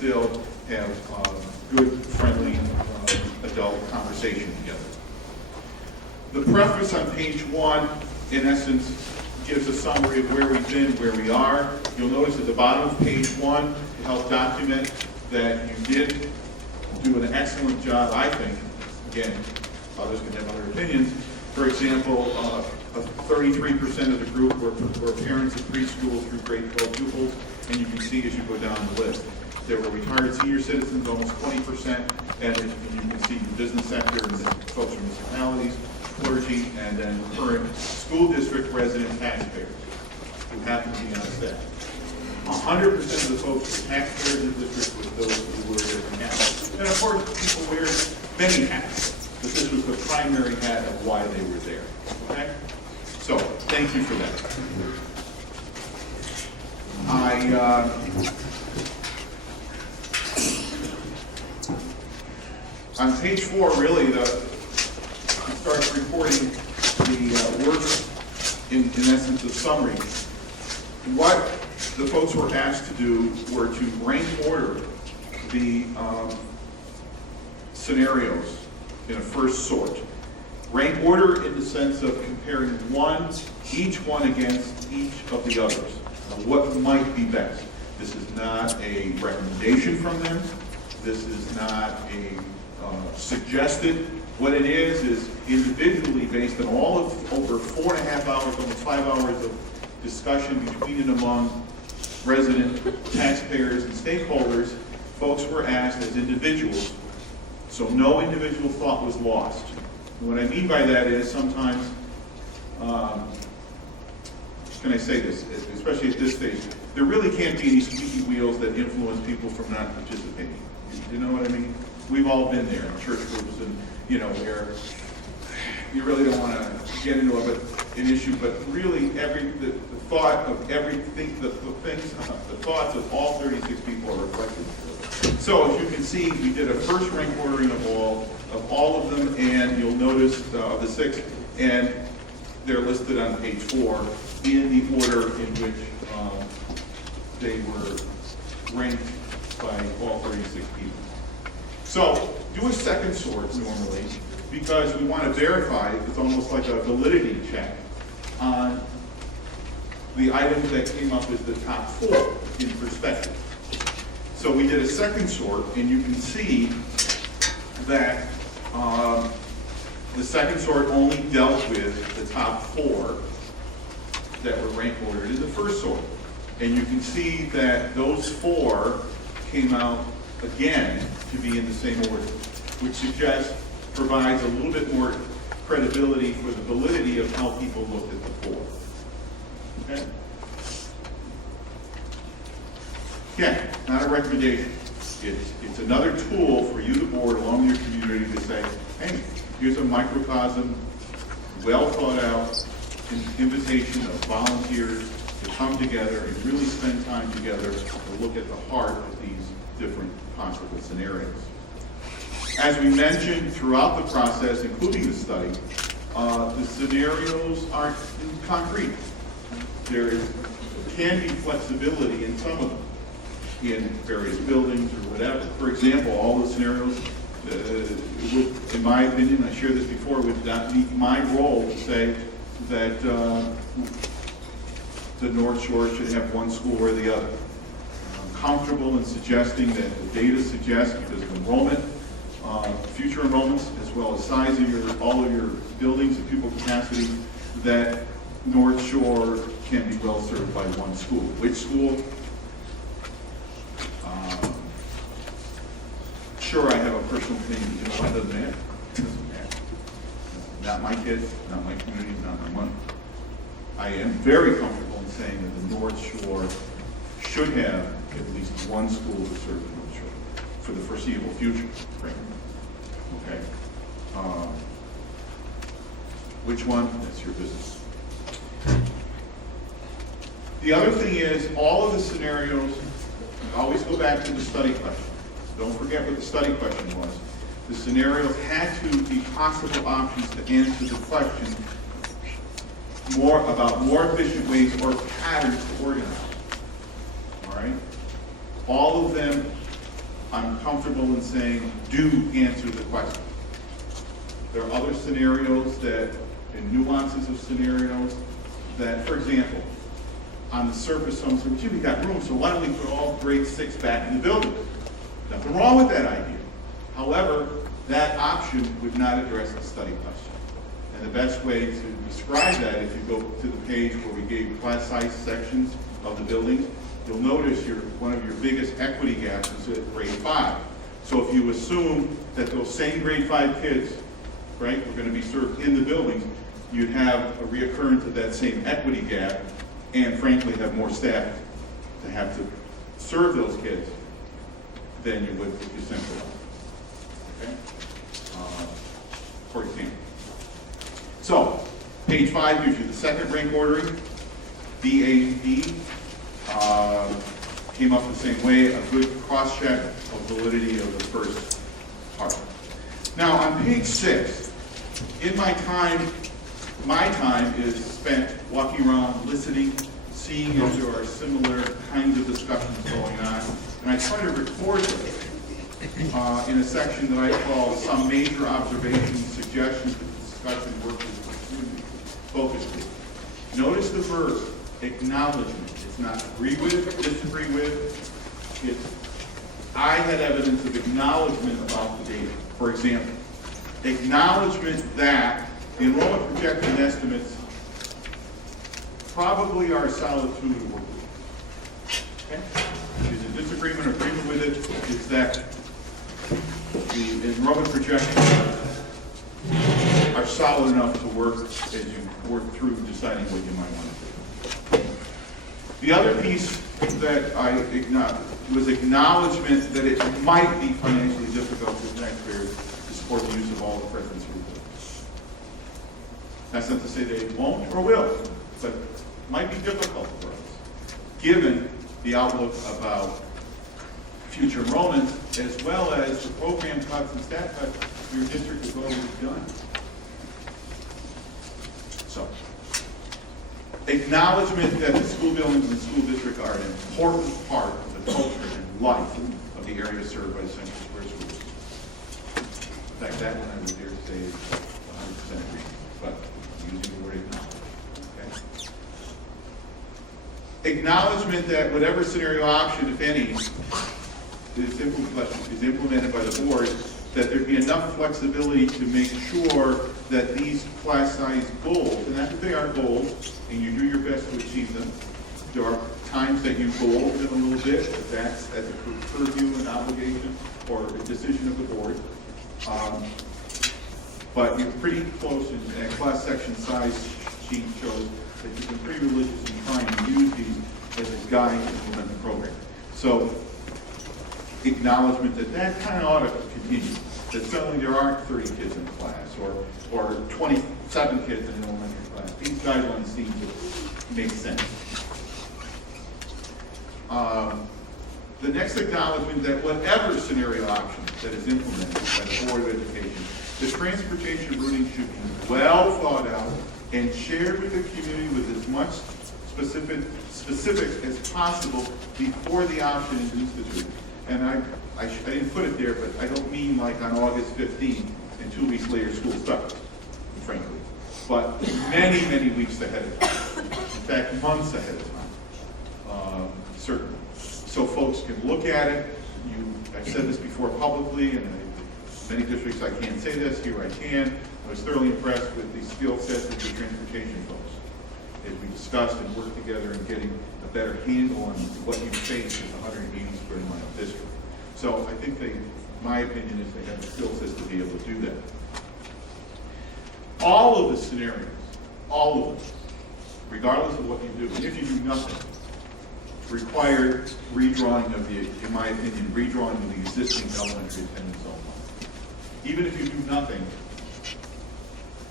still have good, friendly adult conversation together. The preface on page 1, in essence, gives a summary of where we've been, where we are. You'll notice at the bottom of page 1, to help document that you did do an excellent job, I think. Again, others can have other opinions. For example, 33% of the group were parents of preschool through grade 12 pupils, and you can see as you go down the list. There were retired senior citizens, almost 20%, and you can see the business sector and the folks from municipalities, clergy, and then current school district resident taxpayers who happen to be on staff. 100% of the folks who were taxpayers in the district were those who wear different hats. And of course, people wear many hats, but this was the primary hat of why they were there. Okay? So, thank you for that. On page 4, really, it starts reporting the work, in essence, of summary. What the folks were asked to do were to rank order the scenarios in a first sort. Rank order in the sense of comparing each one against each of the others. What might be best? This is not a recommendation from them. This is not a suggested. What it is individually based on all of over 4.5 hours, almost 5 hours of discussion between and among resident taxpayers and stakeholders, folks were asked as individuals, so no individual thought was lost. And what I mean by that is sometimes, can I say this, especially at this stage, there really can't be any squeaky wheels that influence people from not participating. You know what I mean? We've all been there in church groups and, where you really don't want to get into an issue, but really the thought of everything, the thoughts of all 36 people are reflected. So as you can see, we did a first rank ordering of all of them, and you'll notice the 6, and they're listed on page 4 in the order in which they were ranked by all 36 people. So do a second sort normally, because we want to verify, it's almost like a validity check on the items that came up as the top 4 in perspective. So we did a second sort, and you can see that the second sort only dealt with the top 4 that were rank ordered in the first sort. And you can see that those 4 came out again to be in the same order, which provides a little bit more credibility for the validity of how people looked at the 4. Okay? Again, not a recommendation. It's another tool for you, the board, along with your community to say, hey, here's a microcosm, well thought out invitation of volunteers to come together and really spend time together to look at the heart of these different possible scenarios. As we mentioned throughout the process, including the study, the scenarios aren't concrete. There can be flexibility in some of them, in various buildings or whatever. For example, all the scenarios, in my opinion, I shared this before, would not be my role to say that the North Shore should have one school or the other. I'm comfortable in suggesting that the data suggests, because of enrollment, future enrollments, as well as size of all of your buildings and pupil capacity, that North Shore can be well served by one school. Which school? Sure, I have a personal opinion. You know what? It doesn't matter. It doesn't matter. Not my kids, not my community, not my money. I am very comfortable in saying that the North Shore should have at least one school to serve the North Shore for the foreseeable future. Right? Okay. Which one? That's your business. The other thing is, all of the scenarios, always go back to the study question. Don't forget what the study question was. The scenarios had to be possible options to answer the question about more efficient ways or patterns to organize. All right? All of them I'm comfortable in saying, do answer the question. There are other scenarios that, and nuances of scenarios that, for example, on the surface, someone said, gee, we got room, so why don't we put all grade 6 back in the building? Nothing wrong with that idea. However, that option would not address the study question. And the best way to describe that, if you go to the page where we gave class size sections of the buildings, you'll notice one of your biggest equity gaps is at grade 5. So if you assume that those same grade 5 kids, right, were going to be served in the buildings, you'd have a reoccurrence of that same equity gap, and frankly have more staff to have to serve those kids than you would if you centralize. Okay? For example. So, page 5 gives you the second rank ordering. BAD came up the same way, a good cross-check of validity of the first part. Now, on page 6, in my time is spent walking around, listening, seeing if there are similar kinds of discussions going on, and I try to record them in a section that I call some major observations, suggestions, discussion, work with community, focus group. Notice the verb, acknowledgement. It's not agree with, disagree with. I had evidence of acknowledgement about the data. For example, acknowledgement that the enrollment projection estimates probably are a solid 2 to work with. Okay? Is a disagreement or agreement with it is that the enrollment projections are solid enough to work as you work through deciding what you might want to do. The other piece that I acknowledged was acknowledgement that it might be financially difficult for taxpayers to support the use of all the preference reports. That's not to say they won't or will, but it might be difficult for us, given the outlook about future enrollment, as well as the program cuts and staff cuts your district has already done. So, acknowledgement that the school buildings and the school district are an important part of the culture and life of the area served by the Central Square School District. In fact, that one I would dare to say is 100% agree, but using the word acknowledge. Okay? Acknowledgement that whatever scenario option, if any, is implemented by the board, that there be enough flexibility to make sure that these class size goals, and that's what they are, goals, and you do your best to achieve them. There are times that you go over them a little bit, but that's a purview and obligation or a decision of the board. But you're pretty close, and that class section size sheet shows that you've been pretty religious in trying to use these as a guide to implement the program. So, acknowledgement that that kind of ought to continue. That suddenly there aren't 30 kids in class or 27 kids in an elementary class. These guidelines seem to make sense. The next acknowledgement that whatever scenario option that is implemented by the Board of Education, the transportation routing should be well thought out and shared with the community with as much specific as possible before the option is instituted. And I didn't put it there, but I don't mean like on August 15th and 2 weeks later school starts, frankly. But many, many weeks ahead of time. In fact, months ahead of time, certainly. So folks can look at it. I've said this before publicly, and many districts I can't say this, here I can. I was thoroughly impressed with the skill sets of the transportation folks as we discussed and worked together in getting a better handle on what you face in the 180 square mile district. So I think my opinion is they have the skill sets to be able to do that. All of the scenarios, all of them, regardless of what you do, and if you do nothing, require redrawing of the, in my opinion, redrawing of the existing elementary attendance zone. Even if you do nothing,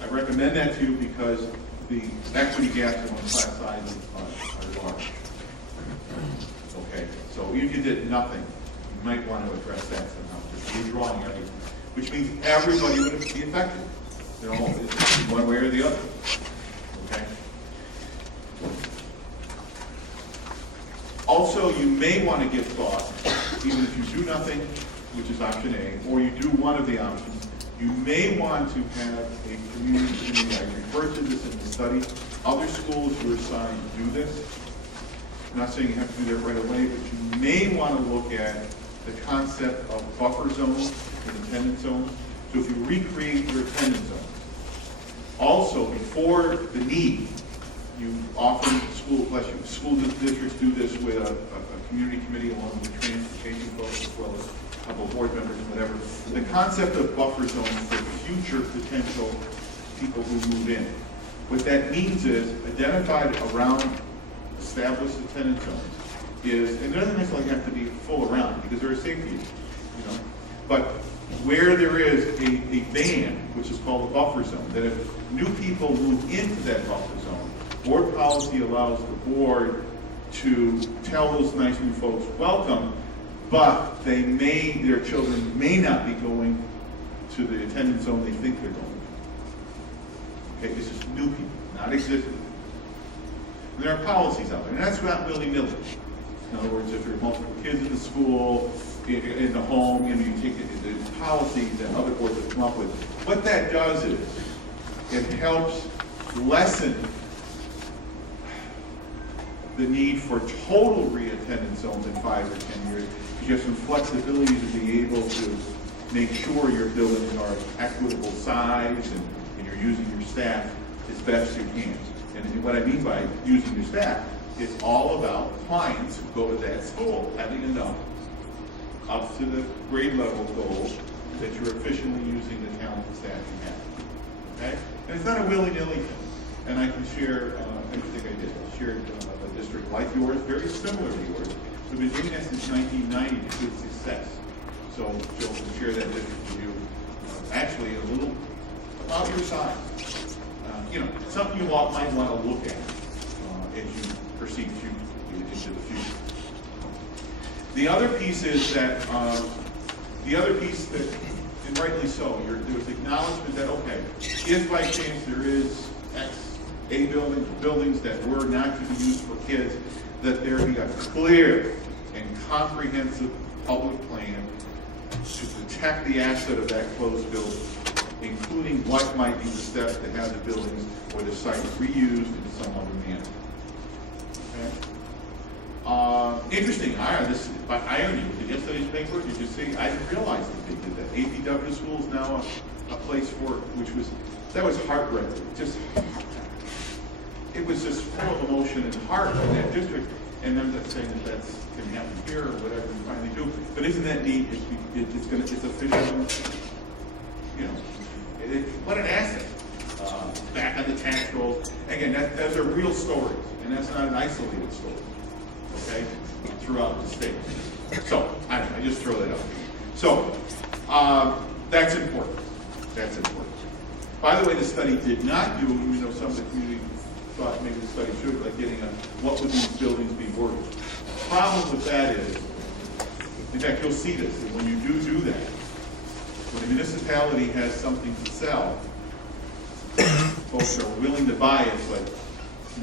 I recommend that to you because the equity gaps among class sizes are large. Okay, so if you did nothing, you might want to address that somehow, just redrawing everything, which means everybody would be affected, you know, one way or the other. Okay. Also, you may want to give thought, even if you do nothing, which is option A, or you do one of the options, you may want to have a community committee. I referred to this in the study. Other schools were assigned to do this. I'm not saying you have to do that right away, but you may want to look at the concept of buffer zones and attendance zones. So if you recreate your attendance zones, also before the need, you often, school districts do this with a community committee along with the transportation folks as well as a couple of board members and whatever. The concept of buffer zones for future potential people who move in. What that means is identified around established attendance zones is, and it doesn't necessarily have to be full around because there are safety issues, you know, but where there is a band, which is called a buffer zone, that if new people move into that buffer zone, board policy allows the board to tell those nice new folks, welcome, but their children may not be going to the attendance zone they think they're going to. Okay, this is new people, not existing. And there are policies out there, and that's not willy-nilly. In other words, if there are multiple kids in the school, in the home, you know, you take the policies that other boards have come up with. What that does is, it helps lessen the need for total reattendance zones in 5 or 10 years. You have some flexibility to be able to make sure your buildings are equitable size and you're using your staff as best you can. And what I mean by using your staff, it's all about clients who go to that school having enough up to the grade level goal that you're efficiently using the talented staff you have. Okay? And it's not a willy-nilly thing. And I can share, I think I did, I shared a district like yours, very similar to yours. We've been doing that since 1990 with good success. So Jill can share that district with you. Actually, a little about your size. You know, something you might want to look at as you proceed into the future. The other piece is that, and rightly so, there's acknowledgement that, okay, if by chance there is A buildings that were not to be used for kids, that there be a clear and comprehensive public plan to protect the asset of that closed building, including what might be the steps to have the buildings or the site reused in some other manner. Okay? Interesting, this by irony, did yesterday's paper, did you see, I didn't realize that they did that. APW School is now a place for, that was heartbreaking. It was just full of emotion and heart in that district, and I'm not saying that can happen here or whatever we finally do, but isn't that neat? It's official, you know, what an asset. Back on the tax rolls. Again, those are real stories, and that's not an isolated story, okay, throughout the state. So, I just throw that out. So, that's important. That's important. By the way, the study did not do, even though some of the community thought maybe the study should, like getting a, what would these buildings be worth? The problem with that is, in fact, you'll see this, that when you do that, when a municipality has something to sell, folks are willing to buy it, but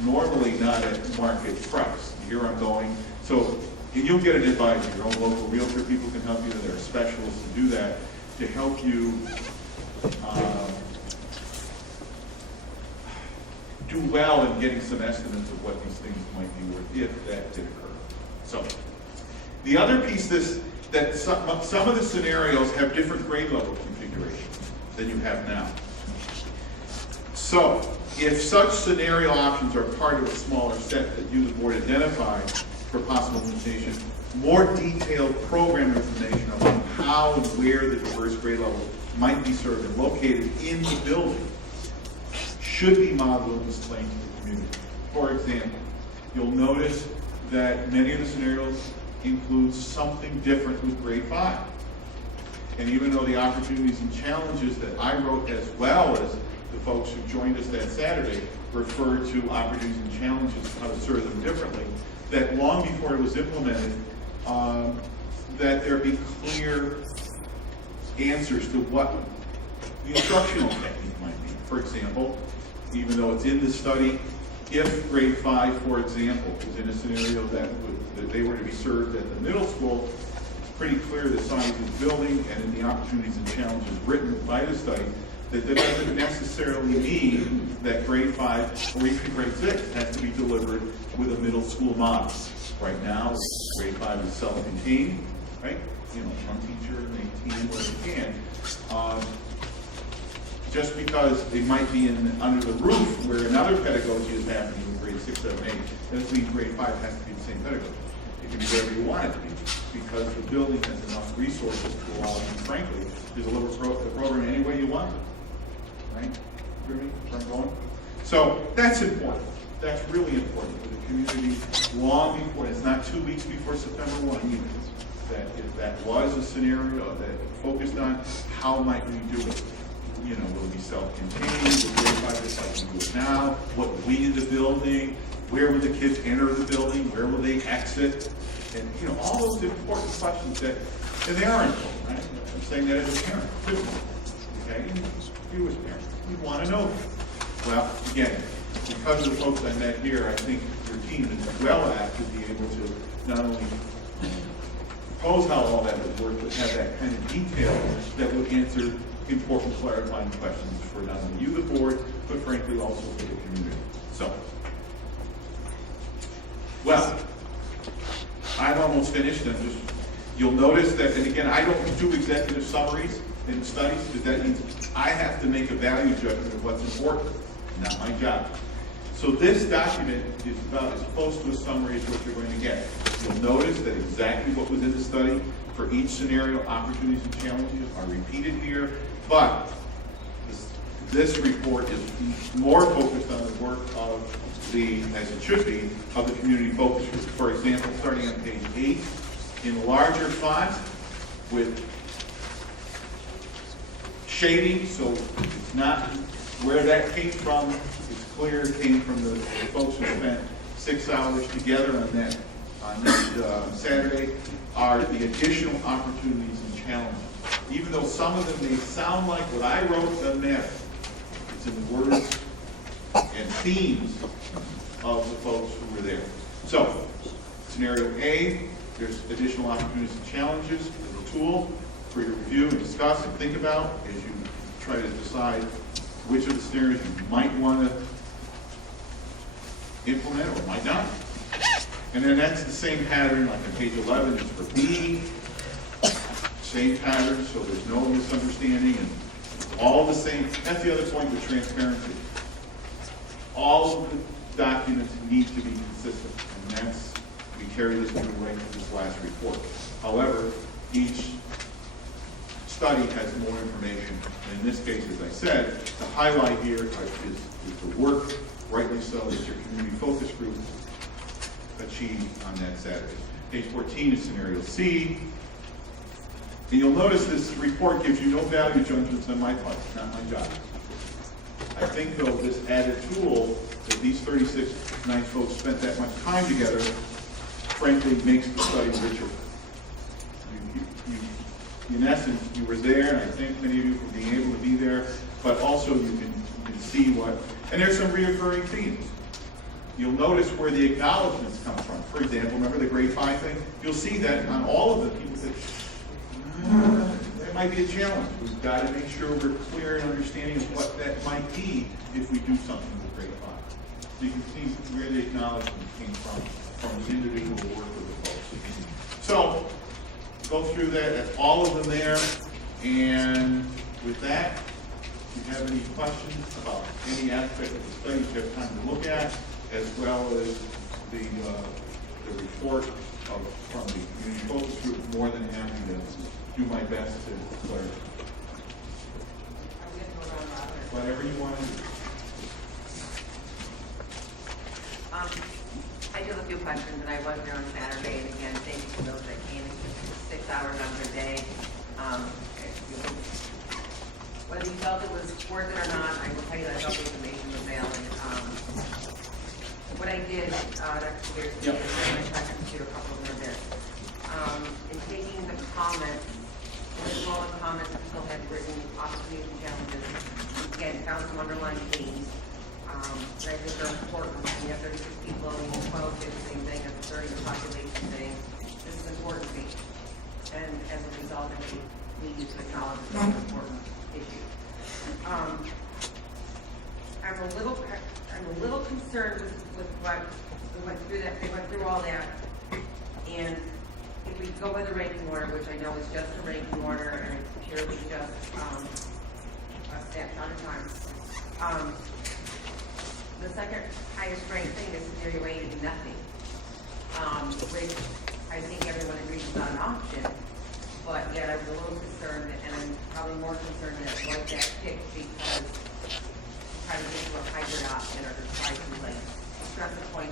normally not at market price. Here I'm going. So you'll get an advisor. Your own local realtor people can help you. There are specialists to do that, to help you do well in getting some estimates of what these things might be worth if that did occur. So the other piece is that some of the scenarios have different grade level configurations than you have now. So, if such scenario options are part of a smaller set that you, the board, identify for possible implementation, more detailed program information on how and where the diverse grade levels might be served and located in the building should be modeled and displayed to the community. For example, you'll notice that many of the scenarios include something different with grade 5. And even though the opportunities and challenges that I wrote, as well as the folks who joined us that Saturday, referred to opportunities and challenges, how to serve them differently, that long before it was implemented, that there be clear answers to what the instructional technique might be. For example, even though it's in the study, if grade 5, for example, is in a scenario that they were to be served at the middle school, pretty clear the size of the building and in the opportunities and challenges written by the study, that doesn't necessarily mean that grade 5 or even grade 6 has to be delivered with a middle school model. Right now, grade 5 is self-contained, right? You know, one teacher may team what they can. Just because they might be under the roof where another pedagogy is happening in grade 6, 7, 8, doesn't mean grade 5 has to be the same pedagogy. It can be wherever you want it to be, because the building has enough resources to allow you, frankly, to deliver the program any way you want it. Right? Hear me? Where I'm going? So that's important. That's really important for the community long before. It's not 2 weeks before September 1 either. That if that was a scenario that focused on how might we do it. You know, will it be self-contained? Will grade 5 decide to do it now? What wing of the building? Where will the kids enter the building? Where will they exit? And you know, all those important questions that, and they are important, right? I'm saying that as a parent, too. Okay? You as parents, you want to know. Well, again, because of the folks I met here, I think your team is well at to be able to not only propose how all that would work, but have that kind of detail that would answer important clarifying questions for not only you, the board, but frankly also for the community. So, well, I'm almost finished. You'll notice that, and again, I don't do executive summaries in studies, because that means I have to make a value judgment of what's important, not my job. So this document is about as close to a summary as what you're going to get. You'll notice that exactly what was in the study for each scenario, opportunities and challenges are repeated here, but this report is more focused on the work of the, as it should be, of the community focus group. For example, starting on page 8, in larger font with shading, so it's not where that came from. It's clear it came from the folks who spent 6 hours together on that Saturday, are the additional opportunities and challenges. Even though some of them may sound like what I wrote, doesn't matter. It's in the words and themes of the folks who were there. So, scenario A, there's additional opportunities and challenges as a tool for your review and discuss and think about as you try to decide which of the scenarios you might want to implement or might not. And then that's the same pattern, like on page 11 is for B, same pattern, so there's no misunderstanding, and all the same. That's the other point with transparency. All of the documents need to be consistent, and that's, we carry this through right to this last report. However, each study has more information, and in this case, as I said, the highlight here is the work, rightly so, that your community focus group achieved on that Saturday. Page 14 is scenario C. And you'll notice this report gives you no value judgments on my part, not my job. I think, though, this added tool that these 36 nice folks spent that much time together, frankly, makes the study richer. In essence, you were there, and I thank many of you for being able to be there, but also you can see what, and there's some reoccurring themes. You'll notice where the acknowledgments come from. For example, remember the grade 5 thing? You'll see that on all of the people that, that might be a challenge. We've got to make sure we're clear and understanding of what that might be if we do something with grade 5. So you can see where the acknowledgments came from the individual work of the folks. So, go through that, that's all of them there, and with that, if you have any questions about any aspect of the study you have time to look at, as well as the report from the community focus group, more than happy to do my best to clarify. Whatever you want to do. I do have a few questions, and I was there on Saturday, and again, thank you for those that came. 6 hours on their day. Whether you felt it was worth it or not, I will tell you that I felt the information was valid. What I did, Dr. Spears, is I checked into a couple of their bits. In taking the comments, all the comments that people had written, opportunities and challenges, again, found some underlying themes. That I think are important. When you have 36 people and you 12 do the same thing as a 30 population thing, this is important to me. and as a result, I think we need to acknowledge it's an important issue. I'm a little concerned with what we went through that, they went through all that. And if we go by the ranking order, which I know is just a ranking order and it's purely just, a snapshot of time. The second highest ranked thing is evaluating nothing. Which I think everyone agrees is not an option, but yet I was a little concerned, and I'm probably more concerned that like that picked because try to get to a hybrid option or to try to like stress the point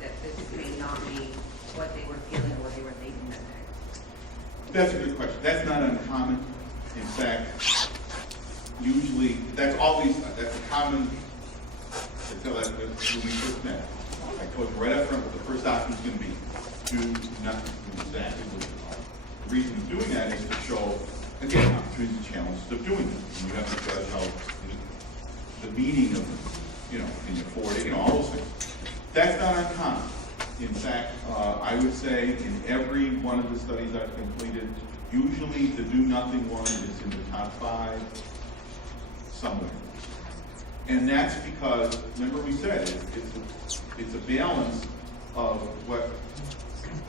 that this may not be what they were feeling or what they were thinking that day. That's a good question. That's not uncommon. In fact, usually, that's a common, until when we first met. I told you right up front what the first option is going to be. Do nothing, do exactly what you want. The reason of doing that is to show, again, opportunities and challenges of doing it. And you have to judge how the meaning of, can you afford it, all those things. That's not uncommon. In fact, I would say in every one of the studies I've completed, usually the do nothing one is in the top 5 somewhere. And that's because, remember we said, it's a balance of what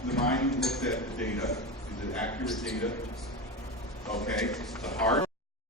the mind looked at the data. Is it accurate data? Okay. The heart